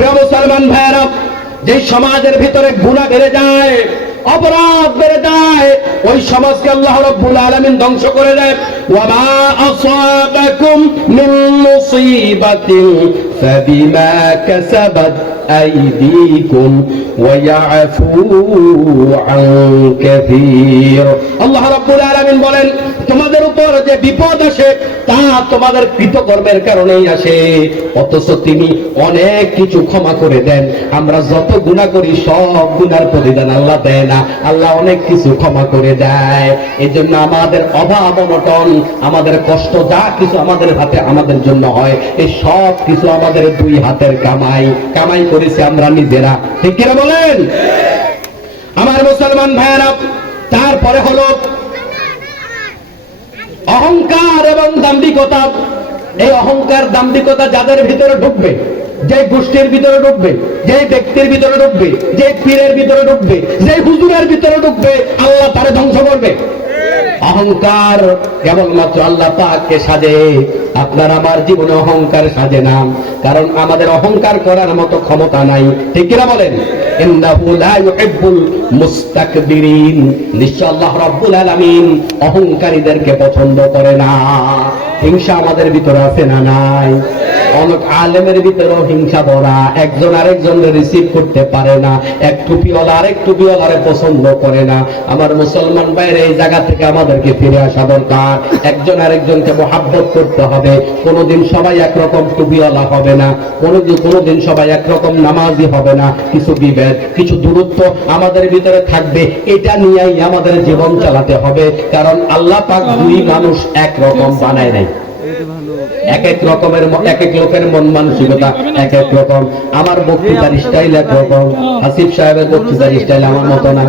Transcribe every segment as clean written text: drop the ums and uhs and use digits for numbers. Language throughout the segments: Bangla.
প্রিয় মুসলমান ভাইরা, যে সমাজের ভিতরে গুনাহ বেড়ে যায়, অপরাধ বেড়ে যায়, ওই সমাজকে আল্লাহ রাব্বুল আলামিন ধ্বংস করে দেয়। ওয়া মা আসাবাকুম মিন মুসিবাতিন ফাবিমা কাসাবাত আইদিকুম ওয়া ইয়াফু আন কাসীর। আল্লাহ রাব্বুল আলামিন বলেন, তোমাদের উপর যে বিপদ আসে তা তোমাদের কৃতকর্মের কারণেই আসে, অথচ তিনি অনেক কিছু ক্ষমা করে দেন। আমরা যত গুনাহ করি সব গুনার প্রতিদান আল্লাহ দেয় না, আল্লাহ অনেক কিছু ক্ষমা করে দেয়। এই জন্য আমাদের অভাব অনটন, আমাদের কষ্ট, যা কিছু আমাদের হাতে আমাদের জন্য হয়, এই সব কিছু আমাদের দুই হাতের কামাই করেছি আমরা নিজেরা। ঠিক কিনা বলেন আমার মুসলমান ভাইয়েরা? তারপরে হলো অহংকার এবং দাম্ভিকতা। এই অহংকার দাম্ভিকতা যাদের ভিতরে ঢুকবে, যে গোষ্ঠীর ভিতরে ঢুকবে, যে ব্যক্তির ভিতরে ঢুকবে, যে পীরের ভিতরে ঢুকবে, যে হুজুরের ভিতরে ঢুকবে, আল্লাহ তারে ধ্বংস করবে। অহংকার কেবলমাত্র আল্লাহ পাককে সাজে, আপনার আমার জীবনে অহংকার সাজে না, কারণ আমাদের অহংকার করার মতো ক্ষমতা নাই। ঠিক কিনা বলেন? ইন্নাহু লা ইউহিব্বুল মুস্তাকবিরিন। নিশ্চয় আল্লাহ রাব্বুল আলামিন অহংকারীদেরকে পছন্দ করে না। হিংসা আমাদের ভিতরে আছে না নাই? অনেক আলেমের ভিতরেও হিংসা ভরা, একজন আরেকজনের রিসিভ করতে পারে না, এক টুপিওয়ালা আরেক টুপিওয়ালারে পছন্দ করে না। আমার মুসলমান ভাইরা, এই জায়গা থেকে আমাদেরকে ফিরে আসা দরকার। একজন আরেকজনকে মহাব্বত করতে হবে। কোনোদিন সবাই একরকম টুপিওয়ালা হবে না, কোনোদিন সবাই একরকম নামাজি হবে না। কিছু বিভেদ, কিছু দূরত্ব আমাদের ভিতরে থাকবে, এটা নিয়েই আমাদের জীবন চালাতে হবে। কারণ আল্লাহ পাক দুই মানুষ একরকম বানায় নাই। এক এক রকমের, এক এক লোকের মন মানসিকতা এক এক রকম। আমার বক্তৃতার স্টাইল এক রকম, হাসিব সাহেবের বক্তৃতার স্টাইল আমার মতো না।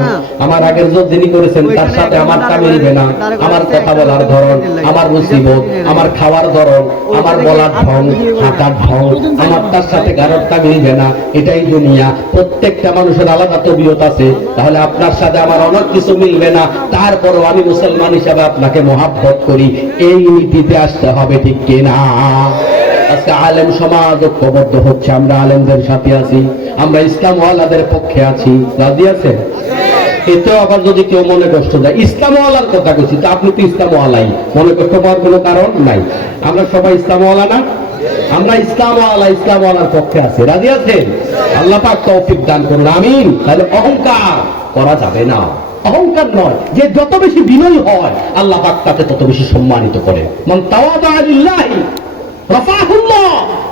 আমার আগের যিনি করেছেন তার সাথে আমারটা মিলবে না। আমার কথা বলার ধরন, আমার মুসিবত, আমার খাওয়ার ধরন, আমার বলার ঢং, হাঁটার ঢং, আমার তার সাথে কারোরটা মিলবে না। এটাই দুনিয়া। প্রত্যেকটা মানুষের আলাদা তবিয়ত আছে। তাহলে আপনার সাথে আমার অনেক কিছু মিলবে না, তারপরও আমি মুসলমান হিসাবে আপনাকে মহাব্বত করি। এই নীতিতে আসতে হবে। ঠিক কিনা? আজকে আলেম সমাজ ঐক্যবদ্ধ হচ্ছে, আমরা আলেমদের সাথে আছি, আমরা ইসলাম ওয়ালাদের পক্ষে আছি। রাজি আছেন? এতেও আবার যদি কেউ মনে কষ্ট দেয়, ইসলাম ওয়ালার কথা বলছি, তো আপনি তো ইসলাম ওয়ালাই, মনে কষ্ট পাওয়ার কোনো কারণ নাই। আমরা সবাই ইসলাম ওয়ালা না? আমরা ইসলাম ওয়ালার পক্ষে আছি। রাজি আছেন? আল্লাহ পাক তৌফিক দান করুন, আমিন। তাহলে অহংকার করা যাবে না। অহংকার নয়, যে যত বেশি বিনয়ী হয় আল্লাহ পাক তাকে তত বেশি সম্মানিত করে। মান তাওয়াদা লিল্লাহি রাফাহুল্লাহ।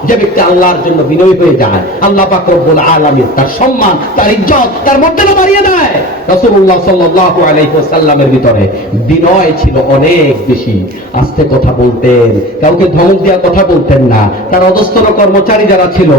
যে ব্যক্তি আল্লাহর জন্য বিনয়ী হয়ে যায়, আল্লাহ পাক রব্বুল আলামিন তার সম্মান, তার ইজ্জত, তার মর্যাদা বাড়িয়ে দেয়। রাসূলুল্লাহ সাল্লাল্লাহু আলাইহি ওয়াসাল্লামের ভিতরে বিনয় ছিল অনেক বেশি। আস্তে কথা বলতেন, কাউকে ধমক দেওয়া কথা বলতেন না। তার অধস্তন কর্মচারী যারা ছিল,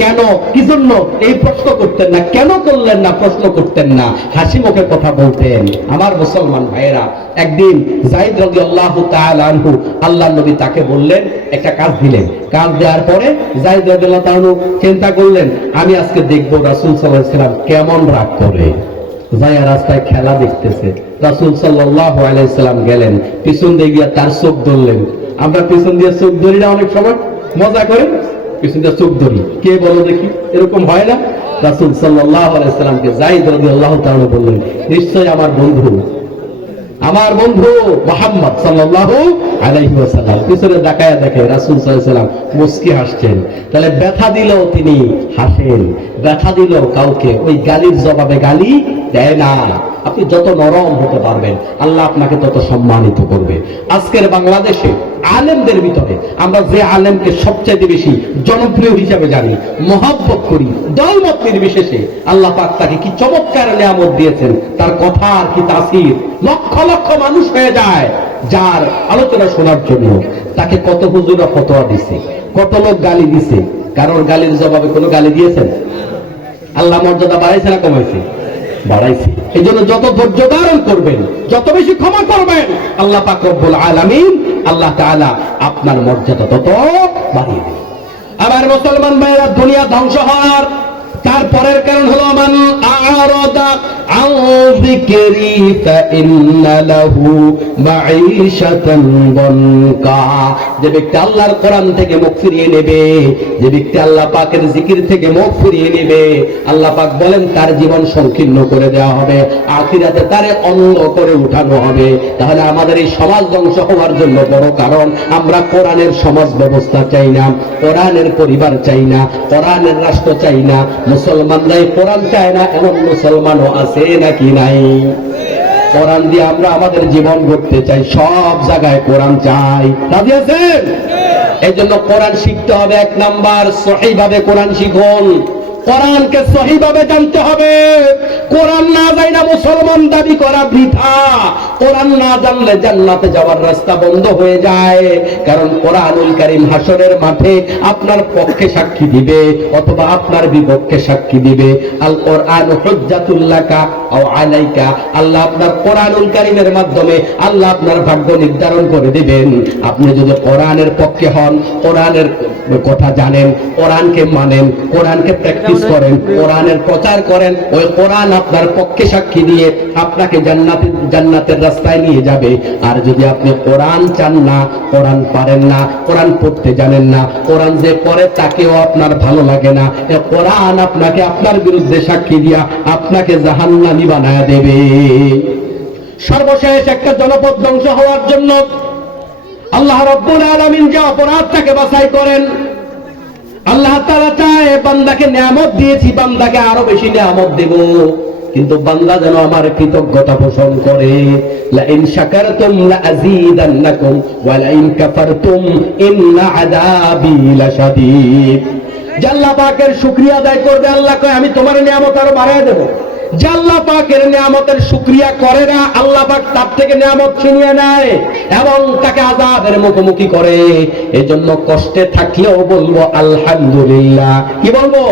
কেন, কি জন্য এই প্রশ্ন করতেন না, কেন করলেন না প্রশ্ন করতেন না, হাসি মুখে কথা বলতেন। আমার মুসলমান ভাইয়েরা, একদিন যায়েদ রাদিয়াল্লাহু তাআলা আনহু, আল্লাহর নবী তাকে বললেন, একটা কাজ দিলেন। কাজ দেওয়ার পরে যায়েদ রাদিয়াল্লাহু তাআলা চিন্তা করলেন, আমি আজকে দেখবো রাসূল সাল্লাল্লাহু আলাইহি ওয়াসাল্লাম কেমন রাগ করে। যায়া রাস্তায় খেলা দেখতেছে। রাসূল সাল্লাল্লাহু আলাইহি ওয়াসাল্লাম গেলেন, পিছন দিয়ে গিয়ে তার চোখ ধরলেন। আমরা পিছন দিয়ে চোখ ধরি না অনেক সময়, মজা করে পিছন দিয়ে চোখ ধরি। কে বলো দেখি, এরকম হয় না? রাসূল সাল্লাল্লাহু আলাইহি ওয়াসাল্লামকে যায়েদ রাদিয়াল্লাহু তাআলা বললেন, নিশ্চয় আমার বন্ধু মুহাম্মদ সাল্লাল্লাহু আলাইহি ওয়াসাল্লাম। পিছনে তাকায়া দেখে রাসূল সাল্লাল্লাহু আলাইহি ওয়াসাল্লাম মুস্কি হাসছেন। তাহলে ব্যথা দিলেও তিনি হাসেন, ব্যথা দিলেও কাউকে ওই গালির জবাবে গালি দেয় না। আপনি যত নরম হতে পারবেন, আল্লাহ আপনাকে তত সম্মানিত করবে। আজকের বাংলাদেশে আলেমদের ভিতরে আমরা যে আলেমকে সবচেয়ে বেশি জনপ্রিয় হিসাবে জানি, মহব্বত করি, দলমত নির্বিশেষে, আল্লাহ পাক তাকে কি চমৎকার নিয়ামত দিয়েছেন। তার কথার কি তাসির, লক্ষ লক্ষ মানুষ হয়ে যায় যার আলোচনা শোনার জন্য। তাকে কত হুজুরা ফতোয়া দিছে, কত লোক গালি দিছে। কারোর গালির জবাবে কোনো গালি দিয়েছেন? আল্লাহ মর্যাদা বাড়াইছে না কমাইছে? বাড়াইছে। এই জন্য যত ধৈর্য ধারণ করবেন, যত বেশি ক্ষমা করবেন, আল্লাহ পাক রব্বুল আলামিন, আল্লাহ তাআলা আপনার মর্যাদা তত বাড়িয়ে দেবে। আমার মুসলমান ভাইরা, দুনিয়া ধ্বংস হওয়ার তারপরের কারণ হলো মান আ'রাদা আন যিকরি ফাইন্না লাহু মাঈশাতান দানকা। যে ব্যক্তি আল্লাহর কোরআন থেকে মুখ ফিরিয়ে নেবে, যে ব্যক্তি আল্লাহ পাকের জিকির থেকে মুখ ফিরিয়ে নেবে, আল্লাহ পাক বলেন তার জীবন সংকীর্ণ করে দেওয়া হবে, আখিরাতে তারে অন্ধ করে উঠানো হবে। তাহলে আমাদের এই সমাজ ধ্বংস হওয়ার জন্য বড় কারণ, আমরা কোরআনের সমাজ ব্যবস্থা চাই না, কোরআনের পরিবার চাই না, কোরআনের রাষ্ট্র চাই না। মুসলমানরাই কোরআন চায় না এমন মুসলমানও আছে নাকি নাই? কোরআন দিয়ে আমরা আমাদের জীবন গড়তে চাই, সব জায়গায় কোরআন চাই। রাজি আছেন? এই জন্য কোরআন শিখতে হবে। 1 নাম্বার, সহিভাবে কোরআন শিখুন। কোরআনকে সহিভাবে জানতে হবে। কোরআন না জানা মুসলমান দাবি করা বৃথা। কোরআন না জানলে জান্নাতে যাওয়ার রাস্তা বন্ধ হয়ে যায়। কারণ কোরআনুল কারীম হাসরের মাঠে আপনার পক্ষে সাক্ষী দিবে অথবা আপনার বিপক্ষে সাক্ষী দিবে। আল কোরআন হুজ্জাতুল লাকা আও আলাইকা। আল্লাহ আপনার কোরআনুল কারীমের মাধ্যমে আল্লাহ আপনার ভাগ্য নির্ধারণ করে দিবেন। আপনি যদি কোরআনের পক্ষে হন, কোরআনের কথা জানেন, কোরআনকে মানেন, কোরআনকে প্র্যাকটিস করেন, কোরআনের প্রচার করেন, ওই কোরআন আপনার পক্ষে সাক্ষী দিয়ে আপনাকে জান্নাতের রাস্তায় নিয়ে যাবে। আর যদি আপনি কোরআন চান না, কোরআন পারেন না, কোরআন পড়তে জানেন না, কোরআন যে পড়ে তাকেও আপনার ভালো লাগে না, এ কোরআন আপনাকে আপনার বিরুদ্ধে সাক্ষী দিয়া আপনাকে জাহান্নামী বানায় দেবে। সর্বশেষ একটা জনপদ ধ্বংস হওয়ার জন্য আল্লাহ রাব্বুল আলামিন যে অপরাধটাকে বাছাই করেন, আল্লাহ তাআলা চায় বান্দাকে নিয়ামত দিয়েছি, বান্দাকে আরো বেশি নিয়ামত দেব, কিন্তু বান্দা যেন আমার কৃতজ্ঞতা পোষণ করে। লা ইন শাকারতুম লা আযীদান্নাকুম ওয়া লা ইন কাফারতুম ইন্না আযাবি লাশাদীদ। যে আল্লাহ পাকের শুকরিয়া আদায় করবে, আল্লাহ কয় আমি তোমার নিয়ামত আরো বাড়ায় দেব। যে আল্লাহ পাকের নিয়ামতের শুকরিয়া করে না, আল্লাহ পাক তার থেকে নিয়ামত ছিনিয়ে নেয় এবং তাকে আযাবের মুখোমুখি করে। এজন্য কষ্টে থাকলেও বলবো আলহামদুলিল্লাহ। কি বলবো?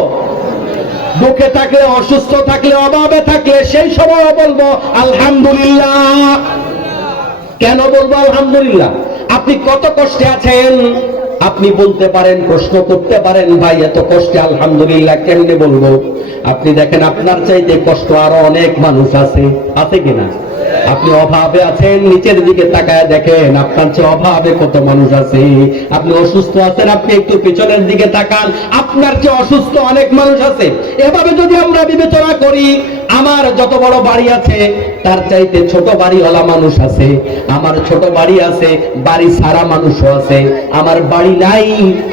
দুঃখে থাকলে, অসুস্থ থাকলে, অভাবে থাকলে সেই সময় বলবো আলহামদুলিল্লাহ। কেন বলবো আলহামদুলিল্লাহ? আপনি কত কষ্টে আছেন আপনি বলতে পারেন, প্রশ্ন করতে পারেন, ভাই এত কষ্টে আলহামদুলিল্লাহ কেমনে বলবো? আপনি দেখেন আপনার চাইতে কষ্ট আরো অনেক মানুষ আছে, আছে কিনা? আপনি অভাবে আছেন, নিচের দিকে তাকায় দেখেন আপনার চেয়ে অভাবে কত মানুষ আছে। আপনি অসুস্থ আছেন, আপনি একটু পিছনের দিকে তাকান, আপনার চেয়ে অসুস্থ অনেক মানুষ আছে। এভাবে যদি আমরা বিবেচনা করি, আমার যত বড় বাড়ি আছে তার চাইতে ছোট বাড়িওয়ালা মানুষ আছে, আমার ছোট বাড়ি আছে, বাড়ি ছাড়া মানুষও আছে, আমার বাড়ি নাই,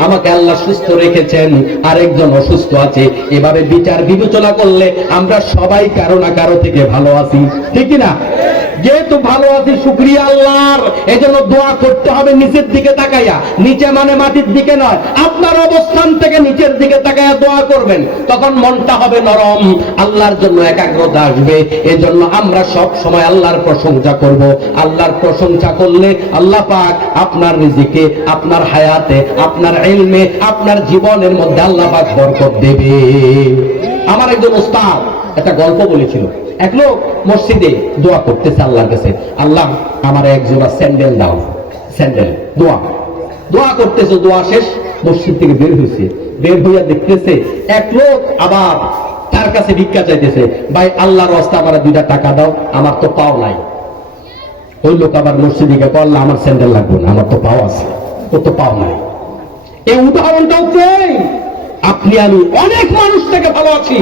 আমাকে আল্লাহ সুস্থ রেখেছেন, আরেকজন অসুস্থ আছে। এভাবে বিচার বিবেচনা করলে আমরা সবাই কারো না কারো থেকে ভালো আছি, ঠিক না? যেহেতু ভালো আছি শুকরিয়া আল্লাহর, এজন্য দোয়া করতে হবে নিচের দিকে তাকাইয়া। নিচে মানে মাটির দিকে নয়, আপনার অবস্থান থেকে নিচের দিকে তাকাইয়া দোয়া করবেন, তখন মনটা হবে নরম, আল্লাহর জন্য একাগ্রতা আসবে। এজন্য আমরা সব সময় আল্লাহর প্রশংসা করব। আল্লাহর প্রশংসা করলে আল্লাহ পাক আপনার রিজিকে, আপনার হায়াতে, আপনার ইলমে, আপনার জীবনের মধ্যে আল্লাহ পাক বরকত দেবে। আমার একজন ওস্তাদ একটা গল্প বলেছিল। এক লোক মসজিদে দোয়া করতেছে আল্লাহর কাছে, আল্লাহ আমার এক জোড়া স্যান্ডেল দাও, স্যান্ডেল। দোয়া করতেছে, দোয়া শেষ, মসজিদ থেকে বের হয়েছে, বের হইয়া দেখতেছে এক লোক আবার তার কাছে ভিক্ষা চাইতেছে, ভাই আল্লাহর রাস্তা আমার 2টা টাকা দাও, আমার তো পাও নাই। ওই লোক আবার মসজিদে গিয়ে বলল, আমার স্যান্ডেল লাগবে না, আমার তো পাও আছে, ও তো পাও নাই। এই উদাহরণটা হচ্ছে আপনি আমি অনেক মানুষ থেকে ভালো আছি,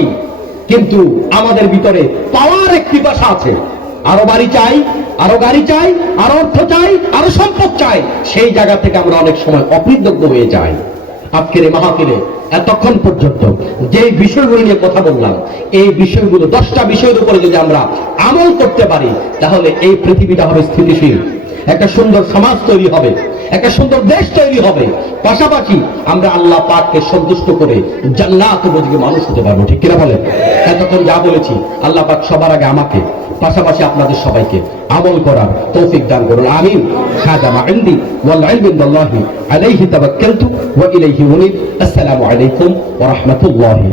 কিন্তু আমাদের ভিতরে পাওয়ার একটি ভাষা আছে। আরো বাড়ি চাই, আরো গাড়ি চাই, আরো অর্থ চাই, আরো সম্পদ চাই। সেই জায়গা থেকে আমরা অনেক সময় অকৃতজ্ঞ হয়ে যাই। আজকের এই মাহফিলে এতক্ষণ পর্যন্ত যে বিষয়গুলো নিয়ে কথা বললাম, এই বিষয়গুলো 10টা বিষয়ের উপরে যদি আমরা আমল করতে পারি, তাহলে এই পৃথিবীটা হবে স্থিতিশীল, একটা সুন্দর সমাজ তৈরি হবে, একটা সুন্দর দেশ তৈরি হবে। পাশাপাশি আমরা আল্লাহ পাককে সন্তুষ্ট করে জান্নাত উপযোগী মানুষ হতে পারবো, ঠিক কিনা বলেন? এতক্ষণ যা বলেছি আল্লাহ পাক সবার আগে আমাকে, পাশাপাশি আপনাদের সবাইকে আমল করার তৌফিক দান করুন, আমিন। হাযা মা ইনদি ওয়াল ইলমু বিল্লাহি আলাইহি তাওয়াক্কালতু ওয়া ইলাইহি উনীব। আসসালামু আলাইকুম ওয়া রাহমাতুল্লাহি।